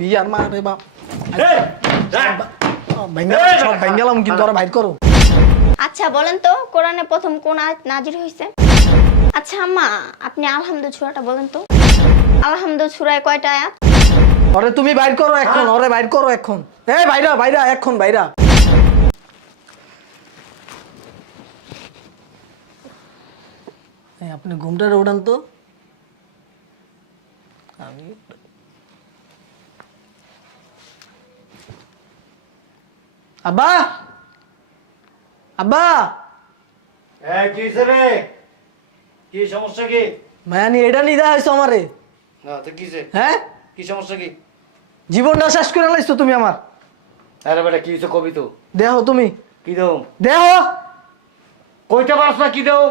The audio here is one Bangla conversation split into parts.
বিয়ার মা রে বাপ সব ভেঙ্গেলাম কিন্তু ওরা বাইর করো। আচ্ছা বলেন তো কোরআনে প্রথম কোন আয়াত নাজিল হয়েছে? আচ্ছা আম্মা আপনি আলহামদু সূরাটা বলেন তো, আলহামদু সূরায় কয়টা আয়াত? ওরে তুমি বাইর করো এখন, ওরে বাইর করো এখন। এই বাইরা বাইরা এখন বাইরা। আপনি ঘুমটা উঠান তো। আমি আব্বা আব্বা কি রে? কি সমস্যা কি? মায়ানি এটা নিদা হয়েছো আমারে। না তো কিসে? হ্যাঁ কি সমস্যা কি? জীবনটা শেষ করে লাইছো তুমি আমার। আরে বেটা কি হইছে কবি তো? দেহ তুমি কি দেও? দেহ কইতে পারছ না কি দেও?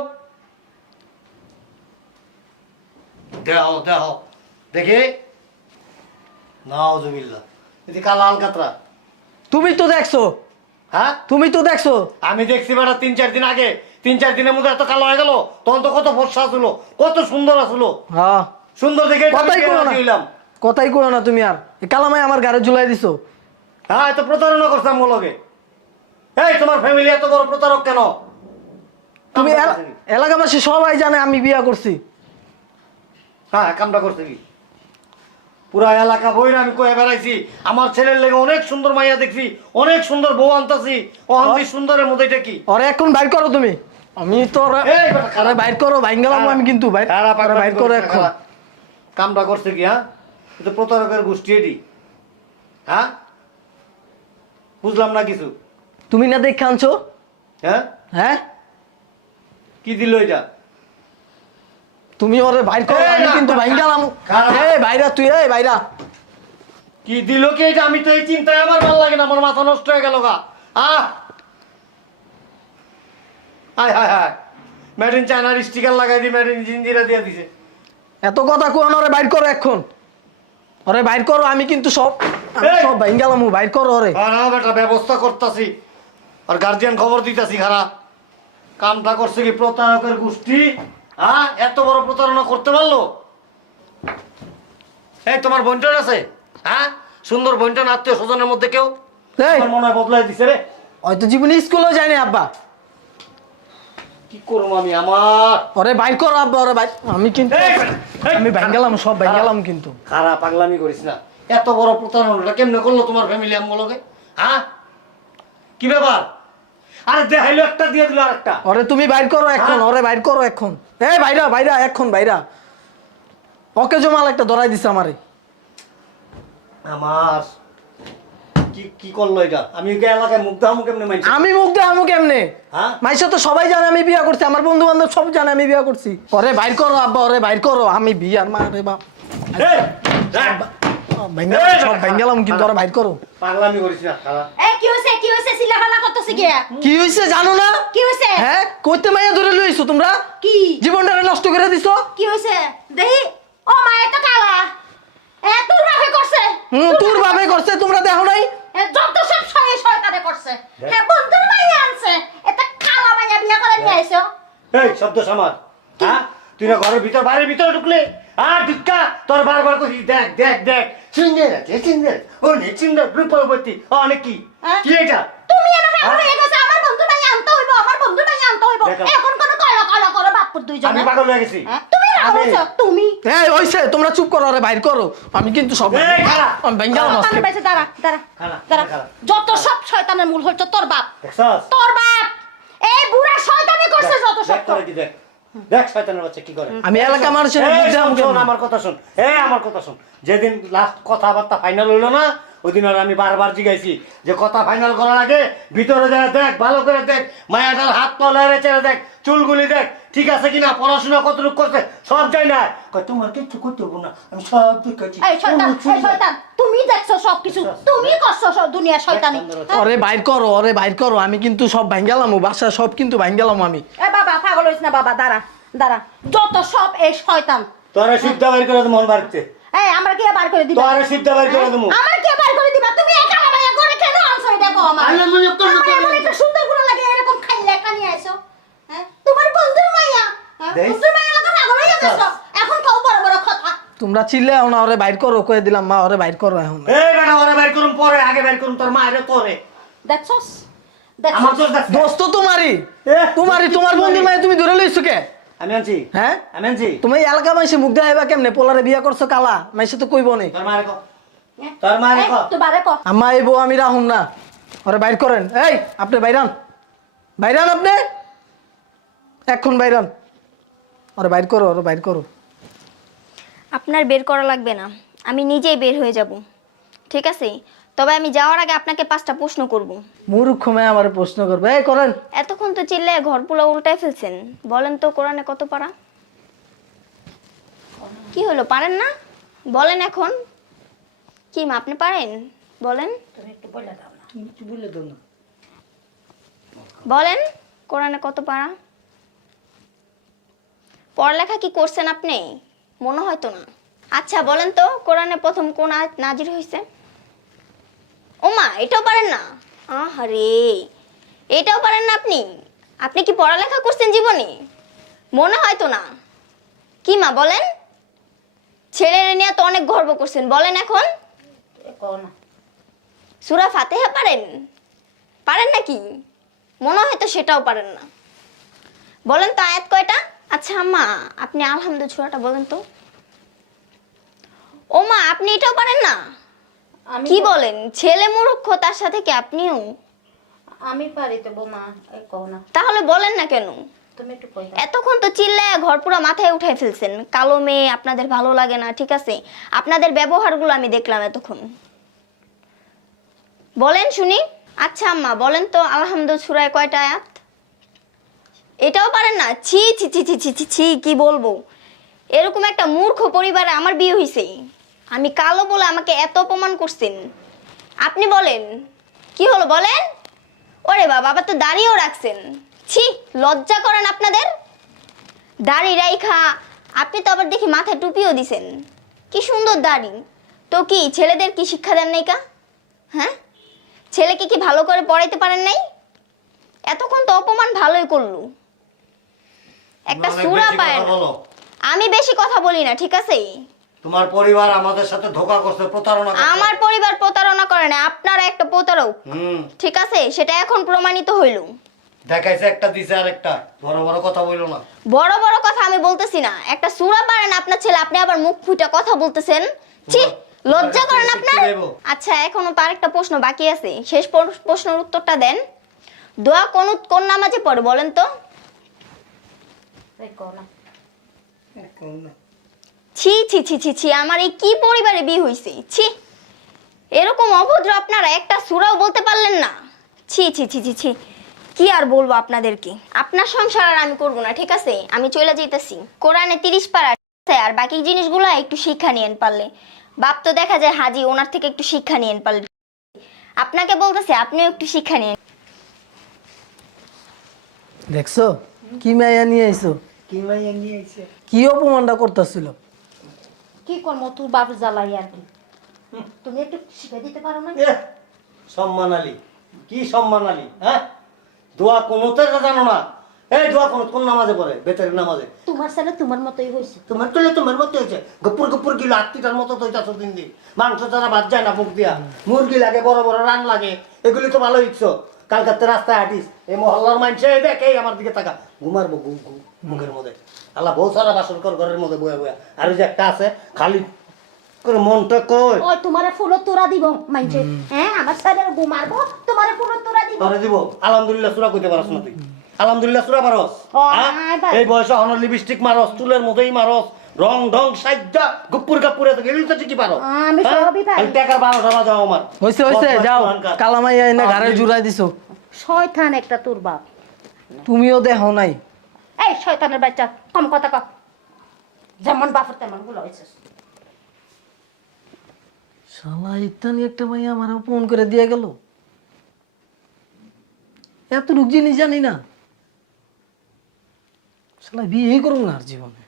দেহ দেহ দেখে নাউজুবিল্লাহ। এদিকে লাল কাতরা। তুমি তো দেখছো, হ্যাঁ তুমি তো দেখছো। আমি দেখছি বেটা ৩-৪ দিন আগে, ৩-৪ দিনের মধ্যে এত কালো হয়ে গেল। তখন তো কত ফর্সা ছিল, কত সুন্দর আসলো। হ্যাঁ সুন্দর দেখে কথাই করো না, দিলাম। কথাই করো না তুমি আর। এই কালামাই আমার গাড়ি ঝুলাই দিছো। হ্যাঁ এত প্রতারণা করতাম বলগে। এই তোমার ফ্যামিলি এত বড় প্রতারক কেন? তুমি এলাকাবাসী সবাই জানে আমি বিয়া করছি। হ্যাঁ কামটা করছে কি? পুরা এলাকা বইরা আমি কয়ে বেড়াইছি আমার ছেলের লেগে অনেক সুন্দর মাইয়া দেখছি, অনেক সুন্দর বউ আনতাছি। ও আনতি সুন্দরের মধ্যে এটা কি? ওরে এখন বাইর করো তুমি। আমি তো এই বেটা খারাপ। বাইর করো, ভাঙ্গালাম আমি কিন্তু বাইর বাইর করো এখন। কামটা করছে কি? হ্যাঁ এটা প্রতারকের গোষ্ঠী এটি। হ্যাঁ বুঝলাম না কিছু। তুমি না দেখে আনছো? হ্যাঁ হ্যাঁ কি দিল এটা? তুমি ওরে বাইর করো, এই আমি না, কিন্তু ভাঙ্গালাম। খারাপ। এই বাইরা তুই, এই বাইরা। কি দিল কি এটা? আমি তো এই চিন্তায় আমার ভালো লাগে না, আমার মাথা নষ্ট হয়ে গেল গা। হায় হায় হায়, মেড ইন চায়নার স্টিকার লাগাই দি, মেড ইন জিঞ্জিরা দিয়ে দিছে। এত কথা কোন, ওরে বাইর করো এখন। ওরে বাইর করো, আমি কিন্তু সব এই! সব ভাঙ্গালাম। বাইর করো ওরে। আর না বেটা ব্যবস্থা করতেছি, আর গার্জিয়ান খবর দিতেছি। খারাপ কামটা করছে কি প্রতারকের গোষ্ঠী। হ্যাঁ এত বড় প্রতারণা করতে পারলো? এই তোমার বন্টন আছে? হ্যাঁ সুন্দর বন্টন আত্মীয় স্বজনের মধ্যে কেউ? এই আমার মনে হয় বদলাই দিছে রে। হয়তো জীবনে স্কুলেও যায়নি আব্বা। কি করবো আমি? আমার ওরে বাইর করো আব্বা, ওরে বাইর। আমি কিন্তু আমি ভাঙ্গালাম, সব ভাঙ্গালাম কিন্তু। খারাপ পাগলামি করিস না। এত বড় প্রতারণাটা কেমনে করলো তোমার ফ্যামিলি আমগুলোকে? হ্যাঁ কি ব্যাপার? আরে দেখাইলো একটা দিয়ে দিল আরেকটা। ওরে তুমি বাইর করো এখন, ওরে বাইর করো এখন। এই বাইরা বাইরা এখন বাইরা। ওকে জমাল একটা ধরাই দিছে আমারে। আমার কি কি করলো এটা? আমি ওকে এলাকায় মুখ দাম কেমনে মাইছি? আমি মুখ দিয়ে আমু কেমনে? হ্যাঁ মাইসা তো সবাই জানে আমি বিয়া করছি, আমার বন্ধু বান্ধব সব জানে আমি বিয়া করছি। ওরে বাইর করো আব্বা, ওরে বাইর করো। আমি বিয়ার মা রে বাপ এই, দেখ, সব ভাঙ্গালাম কিন্তু ওরে বাইর করো। পাগলামি করিস না খারাপ। এই কি হইছে চিল্লাপাল্লা করতেছে কি? কি হইছে জানো না? কি হইছে? হ্যাঁ কইতে মাইয়া ধরে লইছো তোমরা? কি জীবনটারে নষ্ট করে দিছো। কি হইছে? দেহি ও মা এত কালা। তোর বাপে করছে। তোর ভাবে করছে, তোমরা দেখো নাই? যত সব শয়তানে করছে। হ্যাঁ বন্ধুর মাইয়া আনছে। এটা কালা মাইয়া বিয়া করে নিয়ে আইছো। এই শব্দ সামার। হ্যাঁ তুই না ঘরের ভিতর বাইরের ভিতরে ঢুকলে? ঢুকা তোর বারবার কইছি দেখ দেখ দেখ সুন্দর আছে সুন্দর, অনেক সুন্দর রূপবতী। অনেক কি কি এটা? তুমি এর হয়ে গেছে আমার বন্ধুর মাইয়া আনতে হইব, আমার বন্ধুর মাইয়া আনতে হইব। দেখো। এখন কোন কলা কলা করে বাপুর দুইজন। আমি পাগল হয়ে গেছি। তুমি রাগ হইছো তুমি। এই হইছে, তোমরা চুপ করো, ওরে বাইর করো। আমি কিন্তু সব এই খারাপ। আমি ভাঙ্গালাম আজকে। শয়তানের বাইছে দাঁড়া দাঁড়া খালা, দাঁড়া। খালা। যত সব শয়তানের মূল হচ্ছে তোর বাপ। দেখছস? তোর বাপ এই বুড়া শয়তানি করছে যত সব। দেখ তোরা কি দেখ দেখ শয়তানের বাচ্চা কি করে। আমি এলাকা মানুষের এই মধ্যে শোন, আমাকে শোন, আমার কথা শোন। আমার কথা শোন। যেদিন লাস্ট কথাবার্তা ফাইনাল হইলো না, ওই দিন আর আমি বারবার জিগাইছি যে কথা ফাইনাল করার আগে ভিতরে যা দেখ, ভালো করে দেখ, মায়াটার হাত পা লেড়ে চেড়ে দেখ, চুলগুলি দেখ ঠিক আছে কিনা, পড়াশোনা কতটুকু করছে সব যাই না। তোমার কিছু করতে হবো না, আমি সব দেখেছি। এই শয়তান তুমি দেখছো সবকিছু, তুমি করছো সব দুনিয়া শয়তানি। ওরে বাইর করো, ওরে বাইর করো। আমি কিন্তু সব ভাঙ্গালাম, বাসা সব কিন্তু ভাঙ্গালাম আমি। এ বাবা পাগল হইছ না বাবা, দাঁড়া দাঁড়া। যত সব এই শয়তান। তোরা সিদ্ধা বাইর করে মন বাড়ছে। এই আমরা কি বার করে দিবা? তোরা সিদ্ধা বাইর করে দেবো। আমার কি বার করে দিবা? তুমি একা ভাইয়া করে কেন আনছো এটা কও আমার? আল্লাহ মনে করলো আমার এমন একটা সুন্দর গুলো লাগে এরকম খাইলে একা নিয়ে আইছো। হ্যাঁ তোমার বন্ধুর মাইয়া, দেখ। বন্ধুর মাইয়া লাগা পাগল হয়ে গেছো। এখন কও বড় বড় কথা। তোমরা চিল্লে না ওরে বাইর করো কয়ে দিলাম মা ওরে বাইর করো এখন এই বেটা ওরে বাইর করুম পরে আগে বাইর করুম তোর মায়ের তোরে দেখছস আমার দোষ দেখ দোস্ত তো তোমারই এ, তোমার বন্ধুর মায়ে তুমি ধরে লইছো কে আমি আনছি হ্যাঁ আমি আনছি তুমি এই এলাকা মাইসে মুখ দেখাইবা কেমনে পোলারে বিয়া করছো কালা মাইসে তো কইব নি তোর মায়ের কো তোর মায়ের কো তো বারে কর আম্মা এই বউ আমি রাহুম না ওরে বাইর করেন এই আপনি বাইরান বাইরান আপনি এখন বাইরান ওরে বাইর করো ওরে বাইর করো আপনার বের করা লাগবে না, আমি নিজেই বের হয়ে যাব, ঠিক আছে? তবে আমি যাওয়ার আগে আপনাকে 5টা প্রশ্ন করব। মূর্খ মেয়ে আমার প্রশ্ন করবে এই করেন এতক্ষণ তো চিল্লে ঘর পুরো উল্টাই ফেলছেন, বলেন তো কোরআনে কত পারা? কি হলো, পারেন না? বলেন এখন। কি মা আপনি পারেন? বলেন। তুমি একটু বলে দাও না। তুমি কিছু বলে দাও না বলেন কোরআনে কত পারা? পড়ালেখা কি করছেন আপনি? মনে হয়তো না। আচ্ছা বলেন তো কোরআনে প্রথম কোন আয়াত নাজির হয়েছে? ওমা এটাও পারেন না? আহারে, এটাও পারেন না আপনি? আপনি কি পড়ালেখা করছেন জীবনে? মনে হয়তো না। কি মা বলেন? ছেলের নিয়ে তো অনেক গর্ব করছেন, বলেন এখন। কও না। সূরা ফাতিহা পারেন? পারেন নাকি? মনে হয় তো সেটাও পারেন না। বলেন তো আয়াত কয়টা? আচ্ছা আম্মা আপনি আলহামদুলিল্লাহ সূরাটা বলেন তো। ও মা আপনি এটাও পারেন না? আমি কি বলেন, ছেলে মূর্খ তার সাথে কি আপনিও? আমি পারি তো বৌমা, এই কও না। তাহলে বলেন না কেন? তুমি একটু কই দাও। এতক্ষণ তো চিল্লায় ঘর পুরো মাথায় উঠাই ফেলছেন, কালো মেয়ে আপনাদের ভালো লাগে না, ঠিক আছে? আপনাদের ব্যবহারগুলো আমি দেখলাম এতক্ষণ। বলেন শুনি। আচ্ছা আম্মা বলেন তো আলহামদুলিল্লাহ সূরায় কয়টা আয়াত? এটাও পারেন না? ছি ছি ছি ছি ছি ছি ছি, কি বলবো, এরকম একটা মূর্খ পরিবারে আমার বিয়ে হয়েছে। আমি কালো বলে আমাকে এত অপমান করছেন। আপনি বলেন কি হলো বলেন। ওরে বাবা, আবার তো দাড়িও রাখছেন। ছি, লজ্জা করেন আপনাদের। দাড়ি রাইখা আপনি তো আবার দেখি মাথায় টুপিও দিছেন, কি সুন্দর দাড়ি। তো কি ছেলেদের কি শিক্ষা দেন নাই কা? হ্যাঁ, ছেলেকে কি ভালো করে পড়াইতে পারেন নাই? এতক্ষণ তো অপমান ভালোই করলো, একটা তুমি অনেক সূরা বেশি পায় কথা না। বলো। আমি বেশি কথা বলি না, ঠিক আছে? তোমার পরিবার আমাদের সাথে ধোঁকা করছে, প্রতারণা করছে। আমার পরিবার প্রতারণা করে না, আপনারা একটা প্রতারক, ঠিক আছে? সেটা এখন প্রমাণিত হইল। দেখাইছে একটা দিছে আর একটা, বড় বড় কথা বইলো না। বড় বড় কথা আমি বলতেছি না, একটা সূরা পারেন আপনার ছেলে, আপনি আবার মুখ ফুটে কথা বলতেছেন। ছি, লজ্জা করেন আপনার। আচ্ছা এখনো তো আরেকটা প্রশ্ন বাকি আছে, শেষ প্রশ্নের উত্তরটা দেন। দোয়া কোন নামাজে পড়ে বলেন তো? এই কও না। ছি ছি ছি ছি ছি, আমার এই কি পরিবারে বিয়ে হইছে, ছি। এরকম অভদ্র আপনারা, একটা সূরাও বলতে পারলেন না। ছি ছি ছি ছি ছি, কি আর বলবো আপনাদেরকে। আপনার সংসার আর আমি করবো না, ঠিক আছে? আমি চলে যাইতেছি। কোরআনে 30 পারা আছে, আর বাকি জিনিসগুলো একটু শিক্ষা নিয়েন পারলে। বাপ তো দেখা যায় হাজি, ওনার থেকে একটু শিক্ষা নিয়েন পারলে। আপনাকে বলতেছে আপনিও একটু শিক্ষা নিয়েন। দেখছো কি মাইয়া নিয়ে আইছো? কি মাইয়া নিয়ে আইছে? কি অপমানটা করতেছিল? কি করবো, তোর বাপ জ্বালাই আর কি। তুমি একটু শিখিয়ে দিতে পারো না? সম্মান আলী, কি সম্মান আলী? হ্যাঁ, দোয়া কোনতে জানো না? এই দোয়া কোন নামাজে পড়ে? বেতের নামাজে। তোমার ছেলে তোমার মতোই হয়েছে। তোমার তো তোমার মতো হয়েছে, গপুর গপুর কিলো আত্মীয়তার মতো তো হইতাছো দিন দিন। মাংস ছাড়া ভাত যায় না মুখ দিয়া, মুরগি লাগে, বড় বড় রান লাগে, এগুলি তো ভালো ইচ্ছো। কালকাতে রাস্তায় হাঁটিস, এই মহল্লার মানুষ দেখ, এই আমার দিকে তাকা, ঘুমারবো মুখের মধ্যে। আল্লাহ বউ সারা বাসন কর ঘরের মধ্যে বয়া বয়া। আর ওই যে একটা আছে খালি করে মনটা কই ওই তোমারে ফুলো তোরা দিব মাইছে। হ্যাঁ, আমার ছেলের বউ মারবো, তোমারে ফুলো তোরা দিব। তোরে দিব। আলহামদুলিল্লাহ সূরা কইতে পারছ না তুই? আলহামদুলিল্লাহ সূরা পারস? হ্যাঁ? এই বয়সে হন লিপস্টিক মারস, চুলের মধ্যেই মারস, রং ঢং সাজ্জা গুপুর গাপুরে তো গেলি তো ঠিকই পারো। আমি সবই পারি। টাকা 12 যাও আমার। হইছে হইছে, যাও কালা মাইয়া এনে ঘাড়ে জুড়াই দিছো। শয়তান একটা তোর বাপ। তুমিও দেখো নাই? এই শয়তানের বাচ্চা, কম কথা কও। যেমন বাপের তেমন গুলো হয়েছে। শালা ইত্যানি একটা মাইয়া আমার অপমান করে দিয়ে গেল। এত রুক জিনিস জানি না, শালা বিয়ে করুন না আর জীবনে।